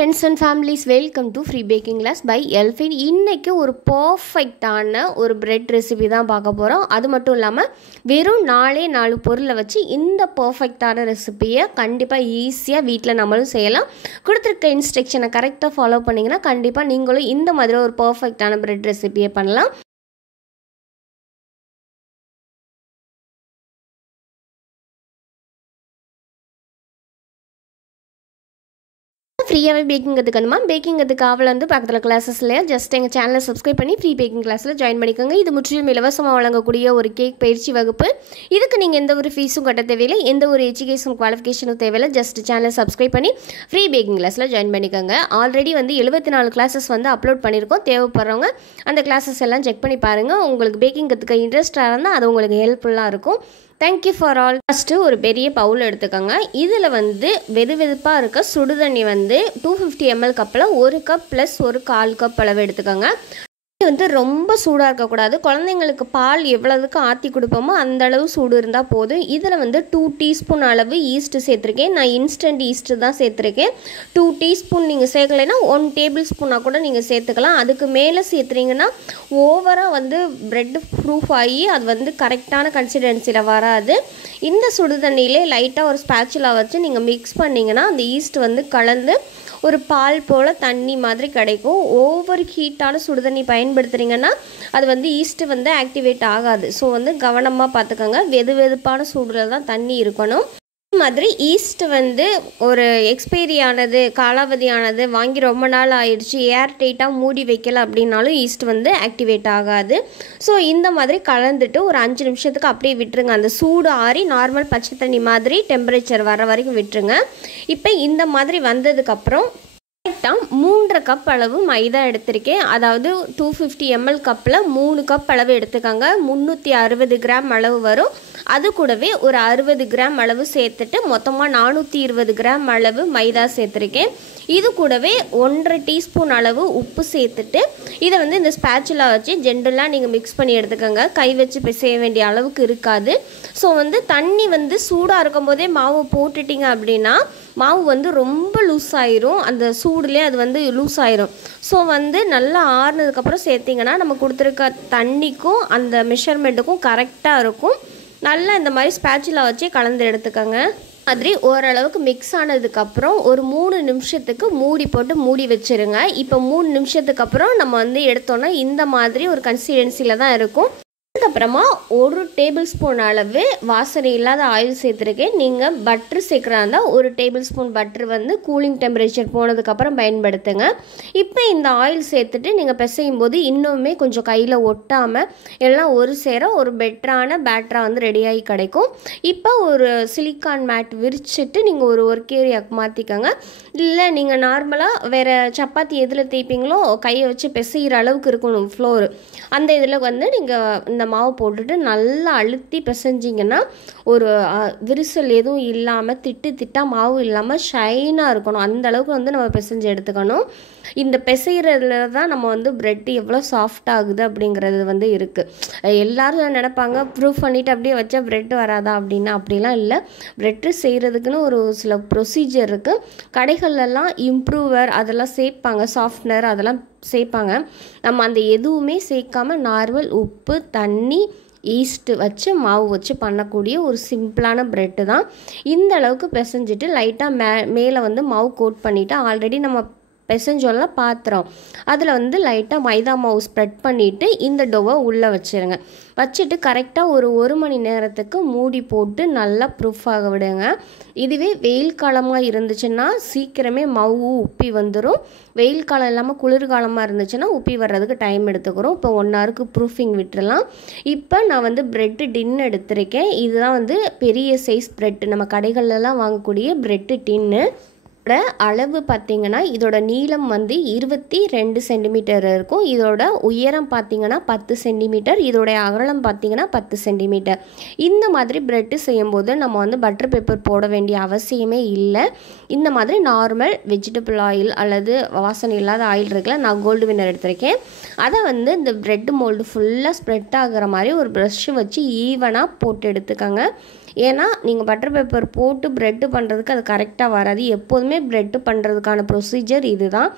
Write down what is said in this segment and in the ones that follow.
friends and families, welcome to free baking class by Elfin. இன்னைக்கு ஒரு பெர்ஃபெக்ட்டான ஒரு bread recipe தான் பார்க்க போறோம். அது மட்டும் இல்லாம வெறும் 4 பொருளை வச்சு இந்த பெர்ஃபெக்ட்டான ரெசிபியை கண்டிப்பா ஈஸியா வீட்ல நம்மளும் செய்யலாம். கொடுத்திருக்க இன்ஸ்ட்ரக்ஷனை கரெக்ட்டா ஃபாலோ பண்ணீங்கன்னா கண்டிப்பா நீங்களும் இந்த மாதிரி ஒரு பெர்ஃபெக்ட்டான பிரெட் ரெசிபியை பண்ணலாம். ஃப்ரீயாகவே பேக்கிங் கற்றுக்கணுமா? பேக்கிங் கற்றுக்க ஆவல வந்து பக்கத்தில் கிளாஸஸ்லையா ஜஸ்ட் எங்கள் சேனலை சப்ஸ்கிரைப் பண்ணி ஃப்ரீ பேக்கிங் கிளாஸில் ஜாயின் பண்ணிக்கோங்க. இது முற்றிலும் இலவசமாக வழங்கக்கூடிய ஒரு கேக் பயிற்சி வகுப்பு. இதுக்கு நீங்கள் எந்த ஒரு ஃபீஸும் கட்ட தேவையில்லை, எந்த ஒரு எஜுகேஷன் குவாலிஃபிகேஷனும் தேவையில்லை. ஜஸ்ட் சேனலை சப்ஸ்கிரைப் பண்ணி ஃப்ரீ பேக்கிங் கிளாஸில் ஜாயின் பண்ணிக்கோங்க. ஆல்ரெடி வந்து 74 கிளாஸஸ் வந்து அப்லோட் பண்ணியிருக்கோம். தேவைப்படுறவங்க அந்த கிளாஸஸ் எல்லாம் செக் பண்ணி பாருங்கள். உங்களுக்கு பேக்கிங் கற்றுக்க இன்ட்ரெஸ்டாக இருந்தால் அது உங்களுக்கு ஹெல்ப்ஃபுல்லாக இருக்கும். Thank you for all. ஃபஸ்ட்டு ஒரு பெரிய பவுல் எடுத்துக்கோங்க. இதில் வந்து வெதுவெதுப்பாக இருக்க சுடுதண்ணி வந்து 250 ml கப்பில் 1 கப் ப்ளஸ் ஒரு 1/4 கப் அளவு எடுத்துக்கோங்க. வந்து ரொம்ப சூடாக இருக்கக்கூடாது. குழந்தைங்களுக்கு பால் எவ்வளவுக்கு ஆற்றி கொடுப்போமோ அந்த அளவு சூடு இருந்தால் போதும். இதில் வந்து 2 டீஸ்பூன் அளவு ஈஸ்ட்டு சேர்த்துருக்கேன். நான் இன்ஸ்டன்ட் ஈஸ்ட்டு தான் சேர்த்துருக்கேன். 2 டீஸ்பூன் நீங்கள் சேர்க்கலைன்னா 1 டேபிள் ஸ்பூனாக கூட நீங்கள் சேர்த்துக்கலாம். அதுக்கு மேலே சேர்த்துறீங்கன்னா ஓவராக வந்து பிரெட் ப்ரூஃப் ஆகி அது வந்து கரெக்டான கன்சிஸ்டன்சியில் வராது. இந்த சுடு தண்ணியிலே லைட்டாக ஒரு ஸ்பேச்சுலா வச்சு நீங்கள் மிக்ஸ் பண்ணிங்கன்னா அந்த ஈஸ்ட் வந்து கலந்து ஒரு பால் போல் தண்ணி மாதிரி கிடைக்கும். ஓவர் ஹீட்டான சுடுதண்ணி பயன்படுத்துகிறீங்கன்னா அது வந்து ஈஸ்ட்டு வந்து ஆக்டிவேட் ஆகாது. ஸோ வந்து கவனமாக பார்த்துக்கோங்க. வெதுவெதுப்பான சூடில் தான் தண்ணி இருக்கணும். மாதிரி ஈஸ்ட் வந்து ஒரு எக்ஸ்பைரி ஆனது, காலாவதியானது, வாங்கி ரொம்ப நாள் ஆயிடுச்சு, ஏர் டைட்டாக மூடி வைக்கல அப்படின்னாலும் ஈஸ்ட் வந்து ஆக்டிவேட் ஆகாது. ஸோ இந்த மாதிரி கலந்துட்டு ஒரு 5 நிமிஷத்துக்கு அப்படியே விட்டுருங்க. அந்த சூடு ஆறி நார்மல் பச்சை தண்ணி மாதிரி டெம்பரேச்சர் வர வரைக்கும் விட்டுருங்க. இப்போ இந்த மாதிரி வந்ததுக்கப்புறம் கரெக்டாக 3.5 கப் அளவு மைதா எடுத்திருக்கேன். அதாவது 250 ml கப்பில் 3 கப் அளவு எடுத்துக்கோங்க. 360 கிராம் அளவு வரும். அது கூடவே ஒரு 60 கிராம் அளவு சேர்த்துட்டு மொத்தமாக 420 கிராம் அளவு மைதா சேர்த்துருக்கேன். இது கூடவே 1.5 டீஸ்பூன் அளவு உப்பு சேர்த்துட்டு இதை வந்து இந்த ஸ்பேச்சுலா வச்சு ஜென்டலாக நீங்கள் மிக்ஸ் பண்ணி எடுத்துக்கோங்க. கை வச்சு பிசைய வேண்டிய அளவுக்கு இருக்காது. ஸோ வந்து தண்ணி வந்து சூடாக இருக்கும் போதே மாவு போட்டுட்டிங்க அப்படின்னா மாவு வந்து ரொம்ப லூஸ் ஆயிரும். அந்த சூடுலேயே அது வந்து லூஸ் ஆயிரும். ஸோ வந்து நல்லா ஆறுனதுக்கப்புறம் சேர்த்திங்கன்னா நம்ம கொடுத்துருக்க தண்ணிக்கும் அந்த மெஷர்மெண்ட்டுக்கும் கரெக்டாக இருக்கும். நல்லா இந்த மாதிரி ஸ்பேச்சுலா வச்சு கலந்து எடுத்துக்கோங்க. மாதிரி ஓரளவுக்கு மிக்ஸ் ஆனதுக்கப்புறம் ஒரு 3 நிமிஷத்துக்கு மூடி போட்டு மூடி வச்சுருங்க. இப்போ 3 நிமிஷத்துக்கு அப்புறம் நம்ம வந்து எடுத்தோன்னா இந்த மாதிரி ஒரு கன்சிஸ்டன்சியில் தான் இருக்கும். அதுக்கப்புறமா 1 டேபிள் ஸ்பூன் அளவு வாசனை இல்லாத ஆயில் சேர்த்துருக்கேன். நீங்கள் பட்ரு சேர்க்குறா இருந்தால் 1 டேபிள் ஸ்பூன் பட்ரு வந்து கூலிங் டெம்பரேச்சர் போனதுக்கப்புறம் பயன்படுத்துங்க. இப்போ இந்த ஆயில் சேர்த்துட்டு நீங்கள் பிசையும் போது இன்னுமே கொஞ்சம் கையில் ஒட்டாமல் எல்லாம் ஒரு சேர ஒரு பெட்டரான பேட்டராக வந்து ரெடியாகி கிடைக்கும். இப்போ ஒரு சிலிக்கான் மேட் விரிச்சிட்டு நீங்கள் ஒரு ஒர்க் ஏரியாவுக்கு மாற்றிக்கோங்க. இல்லை நீங்கள் நார்மலாக வேறு சப்பாத்தி எதில் தேய்ப்பீங்களோ கையை வச்சு பிசைகிற அளவுக்கு இருக்கணும் ஃப்ளோரு. அந்த இதில் வந்து நீங்கள் இந்த மாவு போட்டுட்டு நல்லா அழுத்தி பிசைஞ்சிங்கன்னா ஒரு விரிசல் எதுவும் இல்லாமல் திட்டாக மாவு இல்லாமல் ஷைனாக இருக்கணும். அந்த அளவுக்கு வந்து நம்ம பிசைஞ்சு எடுத்துக்கணும். இந்த பிசைகிறதுல தான் நம்ம வந்து ப்ரெட்டு எவ்வளோ சாஃப்ட் ஆகுது அப்படிங்கிறது வந்து இருக்குது. எல்லோரும் நினைப்பாங்க ப்ரூஃப் பண்ணிவிட்டு அப்படியே வச்சா ப்ரெட்டு வராதா அப்படின்னா, அப்படிலாம் இல்லை. ப்ரெட்டு செய்கிறதுக்குன்னு ஒரு சில ப்ரொசீஜர் இருக்குது. கடைகள்லாம் இம்ப்ரூவர் அதெல்லாம் சேர்ப்பாங்க, சாஃப்ட்னர் அதெல்லாம் சேர்ப்பாங்க. நம்ம அந்த எதுவுமே சேர்க்காம நார்மல் உப்பு, தண்ணி, ஈஸ்ட்டு வச்சு மாவு வச்சு பண்ணக்கூடிய ஒரு சிம்பிளான ப்ரெட்டு தான். இந்த அளவுக்கு பிசைஞ்சிட்டு லைட்டாக மேலே வந்து மாவு கோட் பண்ணிவிட்டு ஆல்ரெடி நம்ம பிசைஞ்சோல்ல பாத்திரம் அதில் வந்து லைட்டாக மைதா மாவு ஸ்ப்ரெட் பண்ணிவிட்டு இந்த டோவை உள்ளே வச்சுருங்க. வச்சுட்டு கரெக்டாக ஒரு 1 மணி நேரத்துக்கு மூடி போட்டு நல்லா ப்ரூஃப் ஆக விடுங்க. இதுவே வெயில் காலமாக இருந்துச்சுன்னா சீக்கிரமே மாவு உப்பி வந்துடும். வெயில் காலம் இல்லாமல் குளிர்காலமாக இருந்துச்சுன்னா உப்பி வர்றதுக்கு டைம் எடுத்துக்கிறோம். இப்போ 1 ஹவருக்கு ப்ரூஃபிங் விட்டுடலாம். இப்போ நான் வந்து ப்ரெட்டு டின்னு எடுத்திருக்கேன். இதுதான் வந்து பெரிய சைஸ் ப்ரெட்டு, நம்ம கடைகள்லாம் வாங்கக்கூடிய ப்ரெட்டு டின்னு. அளவு பார்த்திங்கன்னா இதோட நீளம் வந்து 22 சென்டிமீட்டர் இருக்கும். இதோட உயரம் பார்த்திங்கன்னா 10 சென்டிமீட்டர். இதோடைய அகலம் பார்த்திங்கன்னா 10 சென்டிமீட்டர். இந்த மாதிரி ப்ரெட்டு செய்யும்போது நம்ம வந்து பட்டர் பேப்பர் போட வேண்டிய அவசியமே இல்லை. இந்த மாதிரி நார்மல் வெஜிடபிள் ஆயில் அல்லது வாசனை இல்லாத ஆயில் இருக்குல்ல, நான் கோல்டு வின்னர் எடுத்திருக்கேன். அதை வந்து இந்த ப்ரெட் மோல்டு ஃபுல்லாக ஸ்ப்ரெட் ஆகிற மாதிரி ஒரு ப்ரஷ்ஷு வச்சு ஈவனாக போட்டு எடுத்துக்கோங்க. ஏன்னா நீங்கள் பட்டர் பேப்பர் போட்டு ப்ரெட்டு பண்ணுறதுக்கு அது கரெக்டாக வராது. எப்போதுமே ப்ரெட்டு பண்ணுறதுக்கான ப்ரொசீஜர் இது தான்.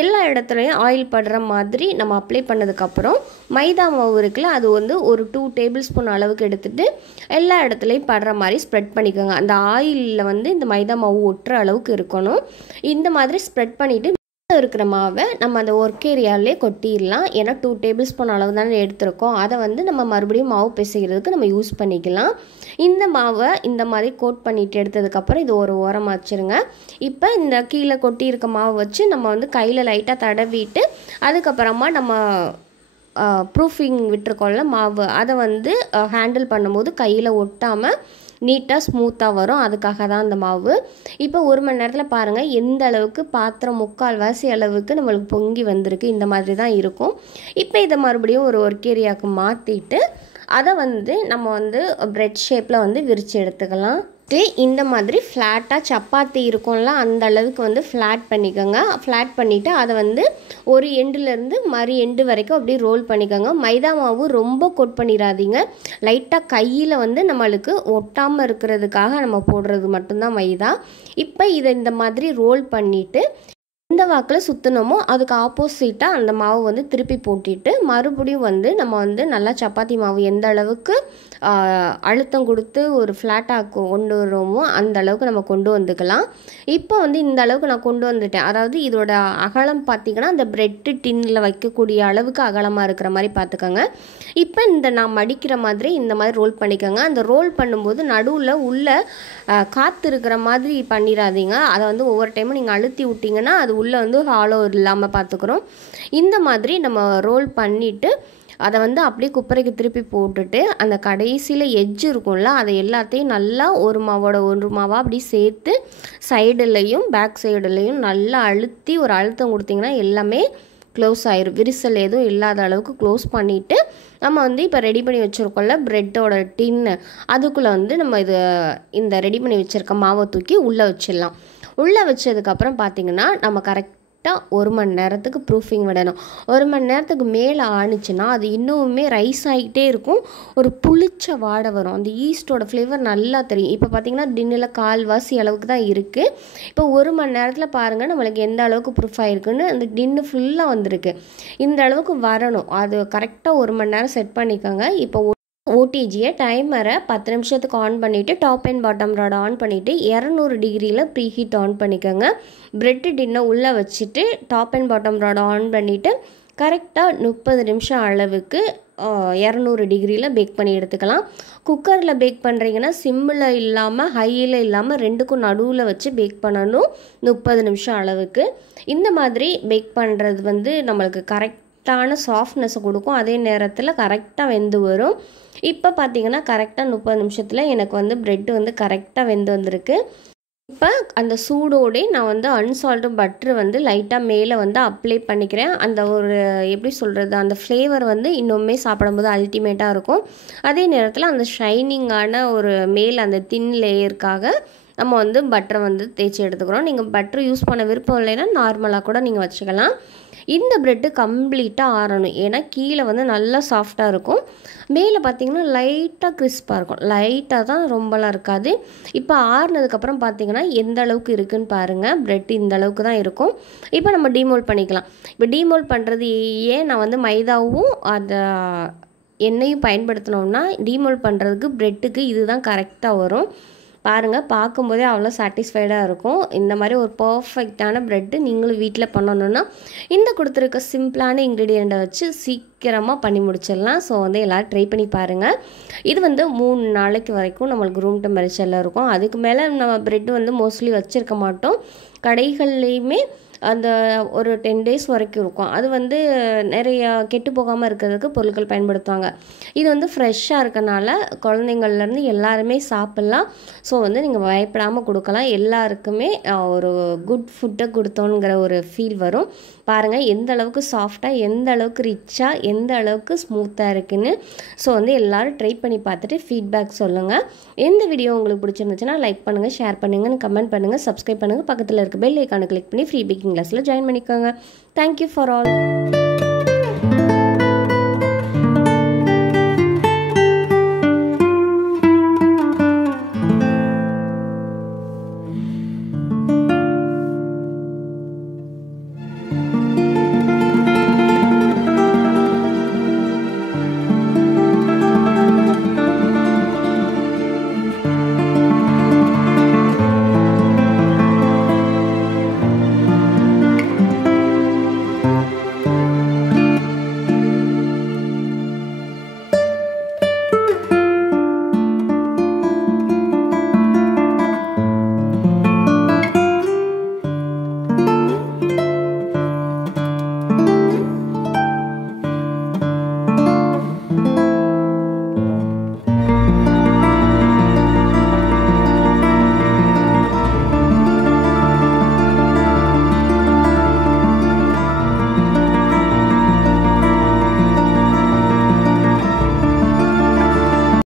எல்லா இடத்துலையும் ஆயில் படுற மாதிரி நம்ம அப்ளை பண்ணதுக்கப்புறம் மைதா மாவு இருக்குல்ல, அது வந்து ஒரு 2 டேபிள் ஸ்பூன் அளவுக்கு எடுத்துகிட்டு எல்லா இடத்துலையும் படுற மாதிரி ஸ்ப்ரெட் பண்ணிக்கோங்க. அந்த ஆயிலில் வந்து இந்த மைதா மாவு ஒட்டுற அளவுக்கு இருக்கணும். இந்த மாதிரி ஸ்ப்ரெட் பண்ணிவிட்டு இருக்கிற மாவை நம்ம அந்த ஒர்க் ஏரியாவிலே கொட்டிடலாம். ஏன்னா 2 டேபிள் ஸ்பூன் அளவு தானே எடுத்துருக்கோம். அதை வந்து நம்ம மறுபடியும் மாவு பிசைகிறதுக்கு நம்ம யூஸ் பண்ணிக்கலாம். இந்த மாவை இந்த மாதிரி கோட் பண்ணிட்டு எடுத்ததுக்கப்புறம் இது ஒரு ஓரமாக வச்சுருங்க. இப்போ இந்த கீழே கொட்டி இருக்க மாவை வச்சு நம்ம வந்து கையில் லைட்டாக தடவிட்டு அதுக்கப்புறமா நம்ம ப்ரூஃபிங் விட்டுருக்கோம்ல மாவு, அதை வந்து ஹேண்டில் பண்ணும்போது கையில் ஒட்டாமல் நீட்டாக ஸ்மூத்தாக வரும். அதுக்காக தான் அந்த மாவு. இப்போ 1 மணி நேரத்தில் பாருங்கள் எந்த அளவுக்கு பாத்திரம் 3/4 அளவுக்கு நம்மளுக்கு பொங்கி வந்திருக்கு. இந்த மாதிரி தான் இருக்கும். இப்போ இதை மறுபடியும் ஒரு ஒர்க் ஏரியாவுக்கு மாற்றிட்டு அதை வந்து நம்ம வந்து பிரெட் ஷேப்பில் வந்து விரித்து எடுத்துக்கலாம். இந்த மாதிரி ஃப்ளாட்டாக சப்பாத்தி இருக்கும்ல, அந்த அளவுக்கு வந்து ஃப்ளாட் பண்ணிக்கோங்க. ஃப்ளாட் பண்ணிவிட்டு அதை வந்து ஒரு எண்டுலேருந்து மறு எண்டு வரைக்கும் அப்படியே ரோல் பண்ணிக்கோங்க. மைதா மாவு ரொம்ப கோட் பண்ணிடாதீங்க. லைட்டாக கையில் வந்து நம்மளுக்கு ஒட்டாமல் இருக்கிறதுக்காக நம்ம போடுறது மட்டும்தான் மைதா. இப்போ இதை இந்த மாதிரி ரோல் பண்ணிவிட்டு எந்த வாக்கில் சுற்றினோமோ அதுக்கு ஆப்போசிட்டாக அந்த மாவு வந்து திருப்பி போட்டுட்டு மறுபடியும் வந்து நம்ம வந்து நல்லா சப்பாத்தி மாவு எந்த அளவுக்கு அழுத்தம் கொடுத்து ஒரு ஃப்ளாட்டாக கொண்டு வருவோமோ அந்த அளவுக்கு நம்ம கொண்டு வந்துக்கலாம். இப்போ வந்து இந்த அளவுக்கு நான் கொண்டு வந்துட்டேன். அதாவது இதோட அகலம் பார்த்திங்கன்னா அந்த ப்ரெட்டு டின்னில் வைக்கக்கூடிய அளவுக்கு அகலமாக இருக்கிற மாதிரி பார்த்துக்கோங்க. இப்போ இந்த நான் மடிக்கிற மாதிரி இந்த மாதிரி ரோல் பண்ணிக்கோங்க. அந்த ரோல் பண்ணும்போது நடுவில் உள்ள காற்று இருக்கிற மாதிரி பண்ணிடாதீங்க. அதை வந்து ஒவ்வொரு டைமும் நீங்கள் அழுத்தி விட்டிங்கன்னா அது உள்ளே வந்து ஹாலோ இல்லாமல் பார்த்துக்குறோம். இந்த மாதிரி நம்ம ரோல் பண்ணிவிட்டு அதை வந்து அப்படியே குப்பரைக்கு திருப்பி போட்டுட்டு அந்த கடைசியில் எட்ஜ் இருக்கும்ல, அதை எல்லாத்தையும் நல்லா ஒரு மாவோட ஒரு மாவாக அப்படி சேர்த்து சைடுலையும் பேக் சைடுலையும் நல்லா அழுத்தி ஒரு அழுத்தம் கொடுத்திங்கன்னா எல்லாமே க்ளோஸ் ஆயிரும். விரிசல் எதுவும் இல்லாத அளவுக்கு க்ளோஸ் பண்ணிவிட்டு நம்ம வந்து இப்போ ரெடி பண்ணி வச்சுருக்கோம்ல ப்ரெட்டோட டின்னு, அதுக்குள்ளே வந்து நம்ம இந்த ரெடி பண்ணி வச்சுருக்க மாவை தூக்கி உள்ளே வச்சிடலாம். உள்ளே வச்சதுக்கப்புறம் பார்த்திங்கன்னா நம்ம கரெக்டாக 1 மணி நேரத்துக்கு ப்ரூஃபிங் விடணும். 1 மணி நேரத்துக்கு மேலே ஆணுச்சுன்னா அது இன்னுமே ரைஸ் ஆகிட்டே இருக்கும். ஒரு புளிச்ச வாடை வரும். அந்த ஈஸ்டோட ஃப்ளேவர் நல்லா தெரியும். இப்போ பார்த்திங்கன்னா டின்னில் 1/4 அளவுக்கு தான் இருக்குது. இப்போ 1 மணி நேரத்தில் பாருங்கள் நம்மளுக்கு எந்த அளவுக்கு ப்ரூஃப் ஆகிருக்குன்னு. அந்த டின்னு ஃபுல்லாக வந்திருக்கு. இந்த அளவுக்கு வரணும். அது கரெக்டாக 1 மணி நேரம் செட் பண்ணிக்கோங்க. இப்போ ஓடிஜியை டைமரை 10 நிமிஷத்துக்கு ஆன் பண்ணிவிட்டு top and bottom rod on பண்ணிவிட்டு 200 டிகிரியில் ப்ரீ ஹீட் ஆன் பண்ணிக்கோங்க. ப்ரெட்டு டின்னை உள்ளே வச்சுட்டு top and bottom rod on பண்ணிவிட்டு கரெக்டாக 30 நிமிஷம் அளவுக்கு 200 டிகிரியில் பேக் பண்ணி எடுத்துக்கலாம். குக்கரில் பேக் பண்ணுறீங்கன்னா சிம்மில் இல்லாமல் ஹையில் இல்லாமல் 2க்கும் நடுவில் வச்சு பேக் பண்ணணும் 30 நிமிஷம் அளவுக்கு. இந்த மாதிரி பேக் பண்ணுறது வந்து நம்மளுக்கு கரெக்டான சாஃப்ட்னஸை கொடுக்கும். அதே நேரத்தில் கரெக்டாக வெந்து வரும். இப்போ பார்த்தீங்கன்னா கரெக்டாக 30 நிமிஷத்தில் எனக்கு வந்து ப்ரெட்டு வந்து கரெக்டாக வெந்து வந்திருக்கு. இப்போ அந்த சூடோடே நான் வந்து அன்சால்ட்டு பட்ரு வந்து லைட்டாக மேலே வந்து அப்ளை பண்ணிக்கிறேன். அந்த ஒரு எப்படி சொல்கிறது, அந்த ஃப்ளேவர் வந்து இன்னுமே சாப்பிடும்போது அல்டிமேட்டாக இருக்கும். அதே நேரத்தில் அந்த ஷைனிங்கான ஒரு மேலே அந்த தின் லேயருக்காக நம்ம வந்து பட்டரை வந்து தேய்ச்சி எடுத்துக்கிறோம். நீங்கள் பட்டர் யூஸ் பண்ண விருப்பம் இல்லைன்னா நார்மலாக கூட நீங்கள் வச்சுக்கலாம். இந்த ப்ரெட்டு கம்ப்ளீட்டாக ஆறணும். ஏன்னா கீழே வந்து நல்லா சாஃப்டாக இருக்கும், மேலே பார்த்திங்கன்னா லைட்டாக கிறிஸ்பாக இருக்கும். லைட்டாக தான், ரொம்பலாம் இருக்காது. இப்போ ஆறுனதுக்கப்புறம் பார்த்திங்கன்னா எந்த அளவுக்கு இருக்குதுன்னு பாருங்கள். ப்ரெட்டு இந்த அளவுக்கு தான் இருக்கும். இப்போ நம்ம டீமோல்ட் பண்ணிக்கலாம். இப்போ டீமோல்ட் பண்ணுறது ஏன் நான் வந்து மைதாவும் அந்த எண்ணெயும் பயன்படுத்தினோம்னா டீமோல்ட் பண்ணுறதுக்கு ப்ரெட்டுக்கு இதுதான் கரெக்டாக வரும். பாருங்கள், பார்க்கும்போதே அவ்வளோ சாட்டிஸ்ஃபைடாக இருக்கும். இந்த மாதிரி ஒரு பர்ஃபெக்டான ப்ரெட்டு நீங்களும் வீட்டில் பண்ணணுன்னா இந்த கொடுத்துருக்க சிம்பிளான இன்க்ரீடியண்ட்டை வச்சு சீக்கிரமாக பண்ணி முடிச்சிடலாம். ஸோ வந்து எல்லோரும் ட்ரை பண்ணி பாருங்கள். இது வந்து 3 நாளைக்கு வரைக்கும் நம்மளுக்கு ரூம் டெம்பரேச்சரில் இருக்கும். அதுக்கு மேலே நம்ம ப்ரெட்டு வந்து மோஸ்ட்லி வச்சுருக்க மாட்டோம். கடைகள்லேயுமே அந்த ஒரு 10 டேஸ் வரைக்கும் இருக்கும். அது வந்து நிறைய கெட்டு போகாமல் இருக்கிறதுக்கு பொருட்கள் பயன்படுத்துவாங்க. இது வந்து ஃப்ரெஷ்ஷாக இருக்கனால குழந்தைங்கள்லேருந்து எல்லாருமே சாப்பிட்லாம். ஸோ வந்து நீங்கள் பயப்படாமல் கொடுக்கலாம். எல்லாருக்குமே ஒரு குட் ஃபுட்டை கொடுத்தோங்கிற ஒரு ஃபீல் வரும். பாருங்கள் எந்த அளவுக்கு சாஃப்டாக, எந்த அளவுக்கு ரிச்சாக, எந்த அளவுக்கு ஸ்மூத்தாக இருக்குன்னு. ஸோ வந்து எல்லோரும் ட்ரை பண்ணி பார்த்துட்டு ஃபீட்பேக் சொல்லுங்கள். எந்த வீடியோ உங்களுக்கு பிடிச்சிருந்துச்சுன்னா லைக் பண்ணுங்கள், ஷேர் பண்ணுங்கள், கமெண்ட் பண்ணுங்கள், சப்ஸ்கிரைப் பண்ணுங்கள். பக்கத்தில் இருக்க பெல் ஐக்கானை கிளிக் பண்ணி ஃப்ரீ பேக்கிங் கிளாஸில் ஜாயின் பண்ணிக்கோங்க. Thank you for all.